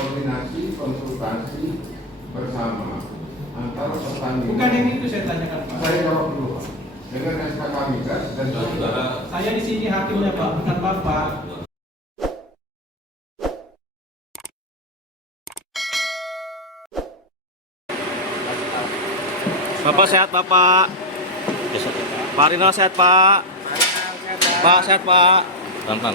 koordinasi konsultasi bersama antara petani. Bukan yang itu saya tanyakan Pak. Saya jawab dulu Pak. Dengan SKK Migas dan saudara. Saya di sini hakimnya Pak, bukan Bapak. Bapak sehat Bapak. Pak Rinal sehat Pak. Pak sehat Pak. Pelan-pelan.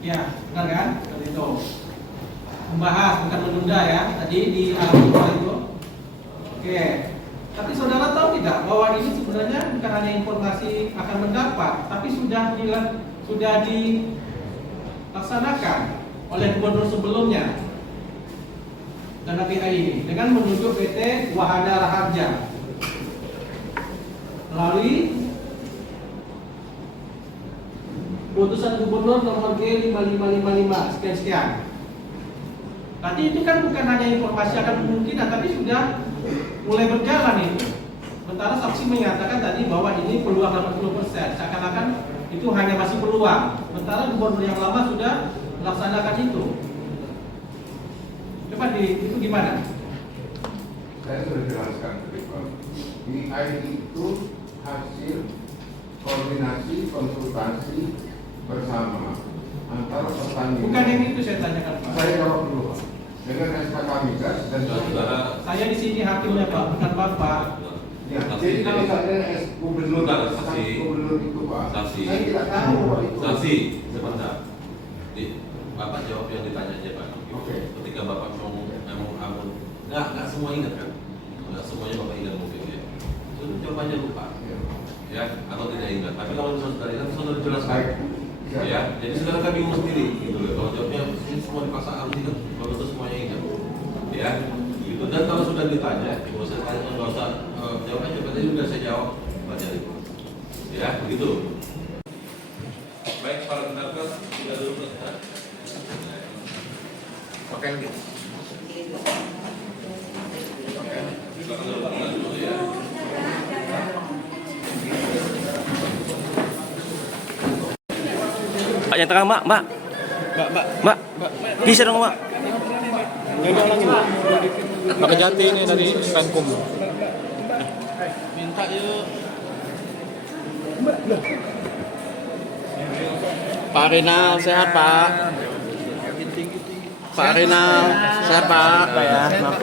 Ya, benar kan? Seperti itu. Membahas, bukan menunda ya. Tadi di awal itu. Oke. Tapi saudara tahu tidak bahwa ini sebenarnya bukan hanya informasi akan mendapat, tapi sudah dilaksanakan oleh gubernur sebelumnya dan API ini dengan menunjuk PT Wahana Raharja melalui putusan gubernur nomor G5555 sekian. Tadi itu kan bukan hanya informasi akan kemungkinan, tapi sudah mulai berjalan itu. Sementara saksi menyatakan tadi bahwa ini peluang 80%, seakan-akan itu hanya masih peluang. Sementara gubernur yang lama sudah melaksanakan itu. Coba itu gimana? Saya sudah jelaskan tadi Pak. BI itu hasil koordinasi konsultasi bersama antara petani. Bukan yang itu saya tanyakan Pak. Saya jawab dulu Pak. Dengan SKK Migas dan saudara. Saya di sini hakimnya Pak, bukan Bapak. Ya, jadi kalau saya gubernur itu Pak, Saksi. saya tidak tahu Pak itu. Saksi, sebentar. Bapak jawab yang ditanya aja Pak. Oke. Ketika Bapak memang amun, nggak semua ingat kan? Nggak semuanya Bapak ingat mungkin ya. Itu jawabannya lupa. Ya, atau tidak ingat. Tapi kalau misalnya saudara ingat, saudara jelaskan. Ya, jadi saudara kan bingung sendiri gitu loh. Kalau jawabnya ini semua dipaksa harus ingat, kalau itu semuanya ingat. Ya, gitu. Dan kalau sudah ditanya, nggak usah tanya, nggak usah jawab aja. Tadi sudah saya jawab, baca itu. Ya, begitu. Baik, para pendapat sudah dulu. Oke gitu. Silakan dulu ya. Pak yang tengah Mbak. Mbak. Bisa dong Mbak. Pak Kejati ini dari Penkum. Minta yuk. Pak Rinal sehat Pak. Pak Rinal sehat Pak.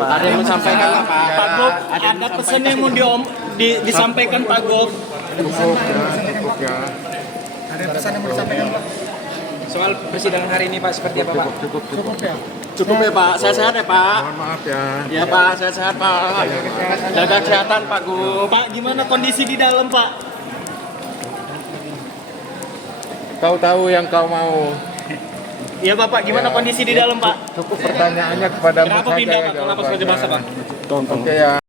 Ada yang mau sampaikan nggak Pak? Pak Gop, ada pesan yang mau disampaikan Pak Gop. Cukup ya. Ada pesan yang mau disampaikan Pak? Soal persidangan hari ini Pak seperti apa Pak? Cukup ya Pak. Sehat ya Pak. Mohon maaf ya. Ya Pak, sehat Pak. Jaga kesehatan Pak Gop. Pak, gimana kondisi di dalam Pak? Kau tahu yang kau mau. Iya Bapak, gimana kondisi di dalam Pak? Cukup pertanyaannya kepada Kenapa pindah Pak? Kenapa sengaja basah Pak? Oke ya.